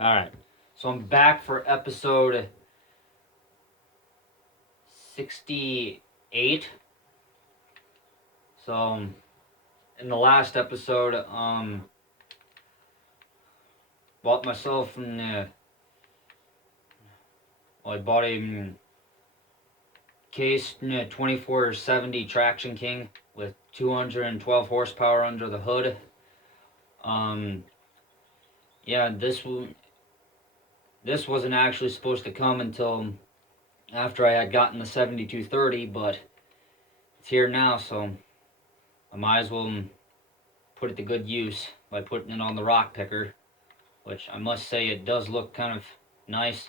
Alright, so I'm back for episode 68. So, in the last episode, bought myself I bought a Case 2470 Traction King with 212 horsepower under the hood. Yeah, this wasn't actually supposed to come until after I had gotten the 7230, but it's here now, so I might as well put it to good use by putting it on the rock picker, which I must say it does look kind of nice.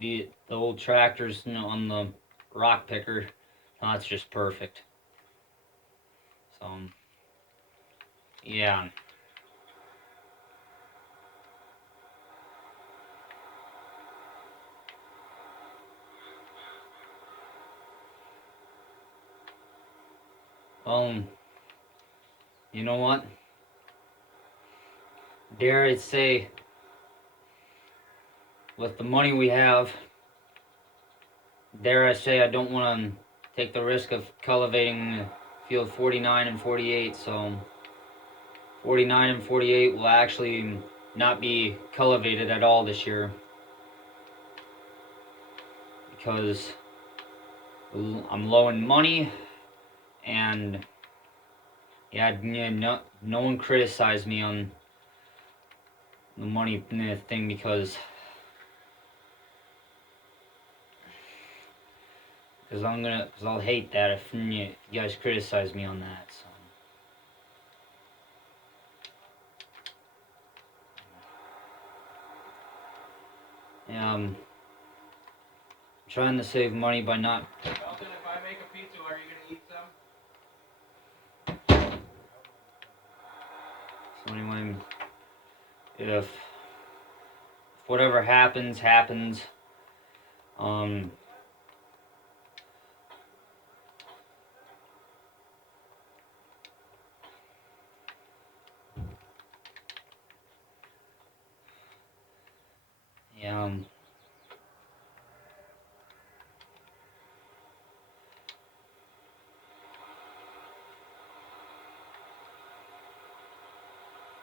The old tractors on the rock picker, that's just perfect. So yeah. You know what? Dare I say, with the money we have, dare I say I don't want to take the risk of cultivating field 49 and 48, so 49 and 48 will actually not be cultivated at all this year because I'm low in money, and yeah, no one criticized me on the money thing because I'll hate that if you guys criticize me on that. So yeah, I'm trying to save money by not. Elton, if I make a pizza, are you gonna eat some? So anyway, if whatever happens, yeah,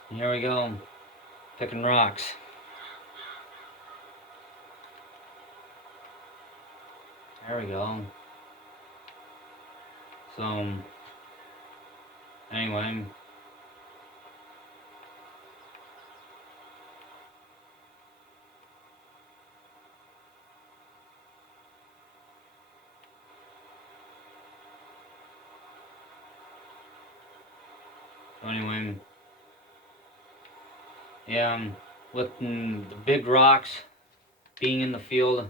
here we go, picking rocks. There we go. So anyway. Yeah, with the big rocks being in the field, it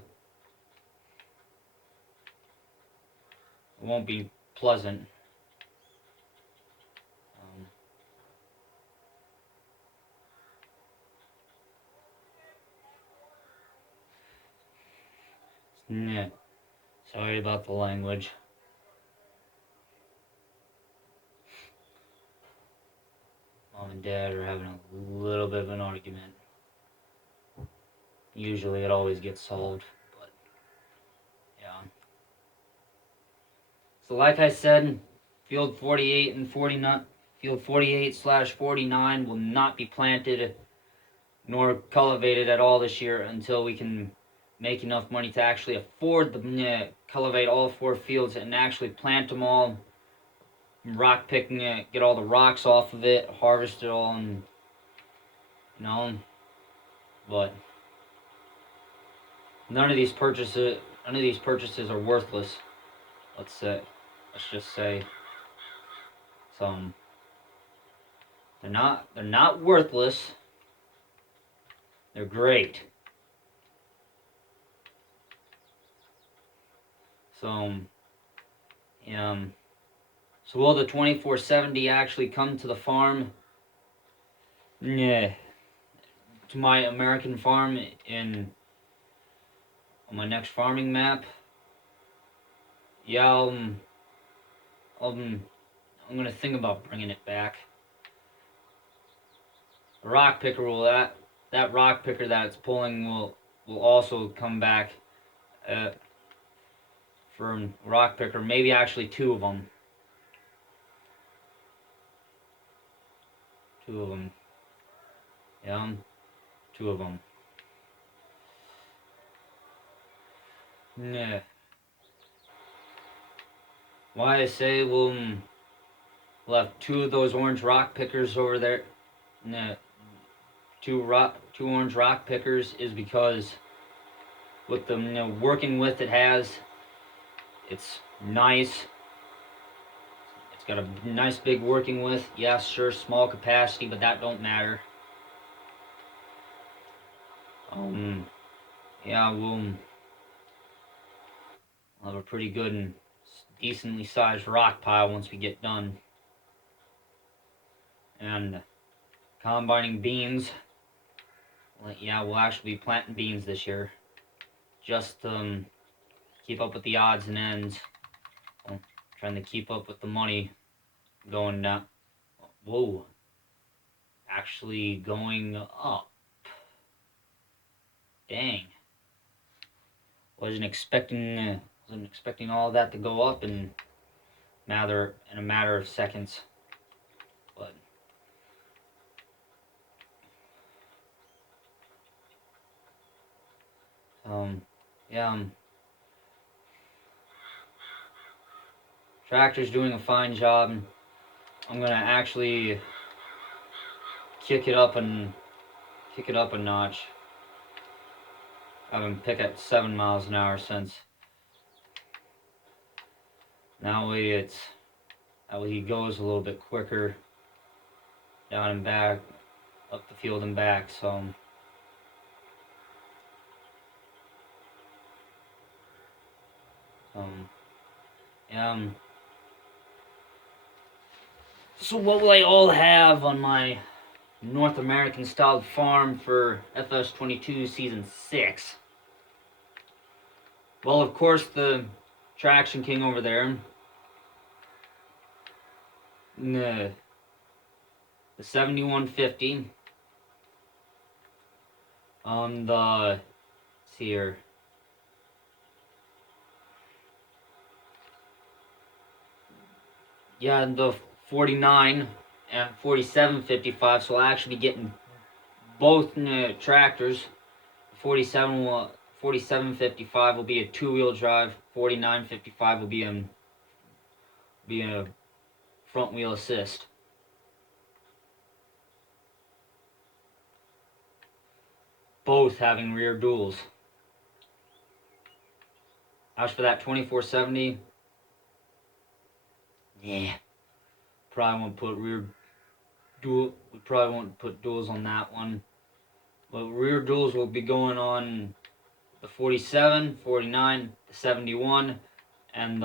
won't be pleasant. Yeah, sorry about the language. Mom and Dad are having a little bit of an argument. Usually it always gets solved, but yeah. So like I said, field 48 and 49, field 48/49 will not be planted nor cultivated at all this year until we can make enough money to actually afford the cultivate all 4 fields and actually plant them all, rock picking it, get all the rocks off of it, harvest it all, and but none of these purchases are worthless. Let's just say some. They're not worthless. They're great. So so will the 2470 actually come to the farm? Yeah, to my American farm on my next farming map? Yeah, I'm gonna think about bringing it back. The rock picker will that rock picker that it's pulling will also come back from rock picker. Maybe actually two of them. Two of them. Yeah, two of them. Nah. Why I say we'll have two of those orange rock pickers over there. Nah. Two orange rock pickers is because with the working width it has, it's nice. It's got a nice big working width. Yes, sure, small capacity, but that don't matter. Yeah, we'll have a pretty good and decently sized rock pile once we get done. And combining beans. Yeah, we'll actually be planting beans this year. Just keep up with the odds and ends. Well, trying to keep up with the money going down. Whoa. Actually going up. Dang. Wasn't expecting all that to go up in a matter of seconds. But yeah, tractor's doing a fine job. I'm gonna actually kick it up a notch. Have him pick at 7 miles an hour since. That way he goes a little bit quicker down and back, up the field and back. So yeah. So what will I all have on my North American styled farm for FS22 season 6? Well, of course, the Traction King over there. The 7150. On the, let's see here. Yeah, the 49 and 4755. So I'll actually be getting both tractors. 4755 will be a 2-wheel drive. 4955 will be a front wheel assist. Both having rear duals. As for that 2470, yeah, probably won't put we probably won't put duals on that one. But rear duals will be going on the 47, 49, the 71, and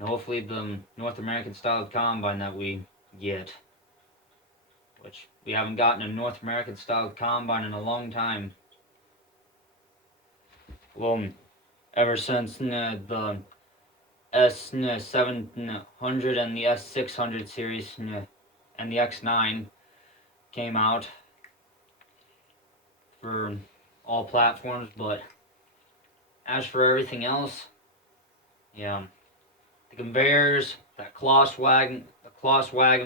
hopefully the North American styled combine that we get. Which we haven't gotten a North American styled combine in a long time. Well, ever since the S700 and the S600 series and the X9 came out for all platforms, but as for everything else, yeah, the conveyors, that Kloss wagon,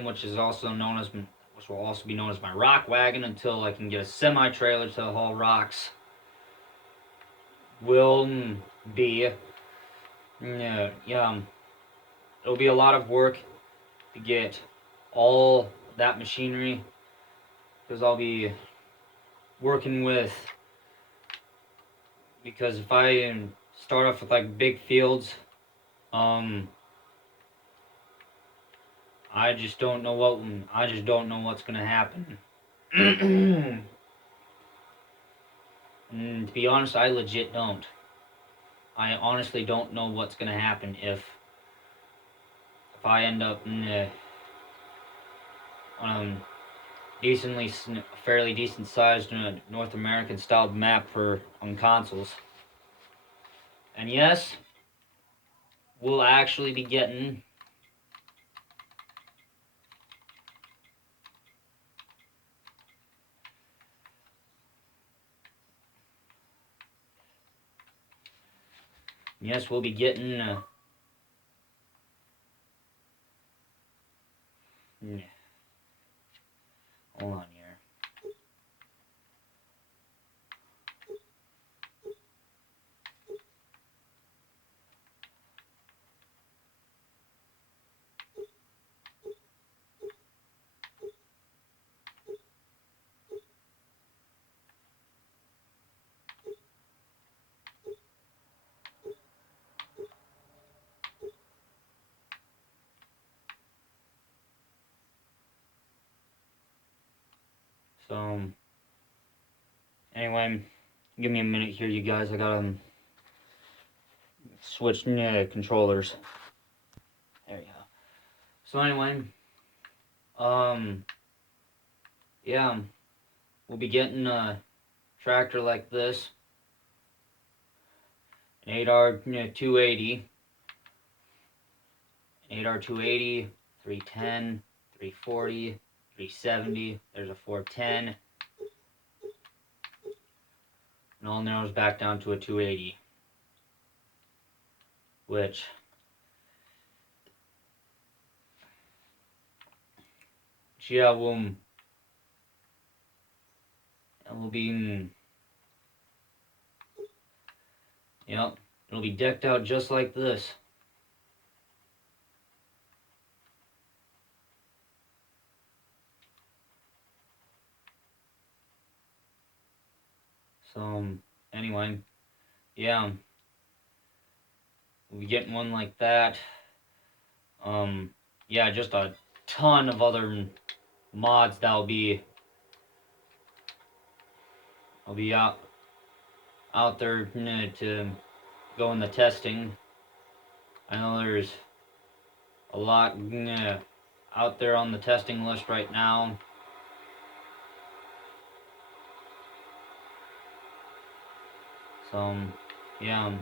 which will also be known as my rock wagon until I can get a semi-trailer to haul rocks, will be, it'll be a lot of work to get all that machinery, because I'll be working with, because if I start off with like big fields, I just don't know what's gonna happen. And to be honest, I legit don't. I honestly don't know what's gonna happen if I end up on a fairly decent sized North American styled map on consoles. And yes, we'll actually be getting yes, we'll be getting yeah. Hold on here. So anyway, give me a minute here, you guys. I gotta switch controllers. There you go. So anyway, yeah, we'll be getting a tractor like this, an 8R 280, 8R 280, 310, 340, 370. There's a 410. And all narrows back down to a 280, which yeah, we'll be yep, it'll be decked out just like this. So anyway, yeah, we'll be getting one like that. Yeah, just a ton of other mods that'll be I'll be out there to go in the testing. I know there's a lot out there on the testing list right now. So yeah.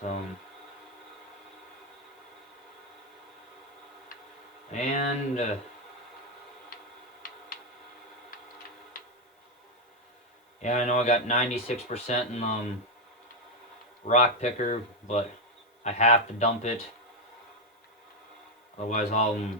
So and yeah, I know I got 96% in rock picker, but I have to dump it, otherwise I'll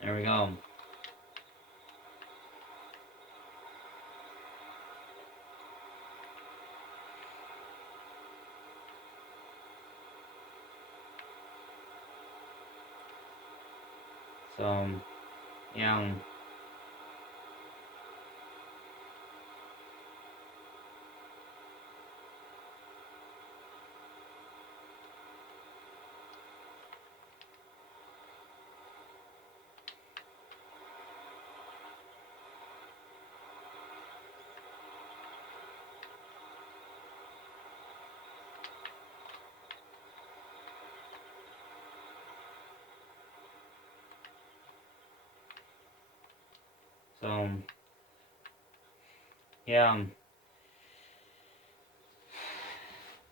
there we go. So yeah. So yeah.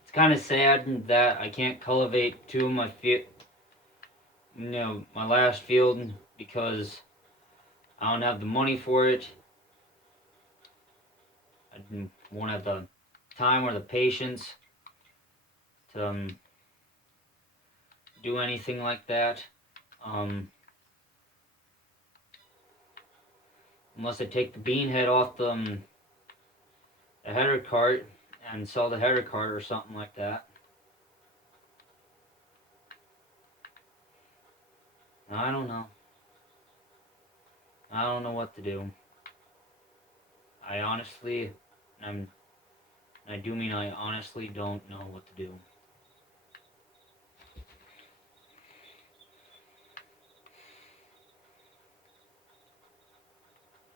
It's kind of sad that I can't cultivate two of my my last field because I don't have the money for it. I won't have the time or the patience to do anything like that. Unless I take the bean head off the header cart and sell the header cart or something like that. I don't know. I don't know what to do. I honestly, I do mean I honestly don't know what to do.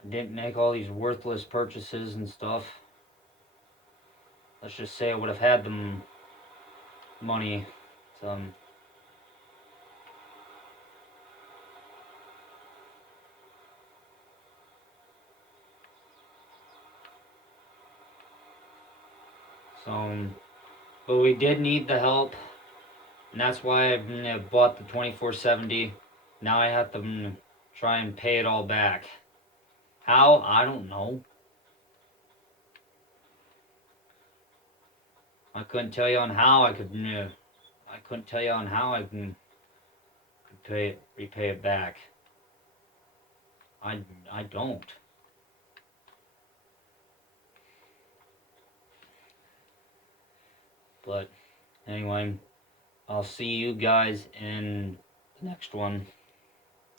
I didn't make all these worthless purchases and stuff. Let's just say I would have had the money to so But we did need the help, and that's why I bought the 2470. Now I have to try and pay it all back. How? I don't know. I couldn't tell you on how I could. I couldn't tell you on how I can repay it back. I don't. But anyway, I'll see you guys in the next one.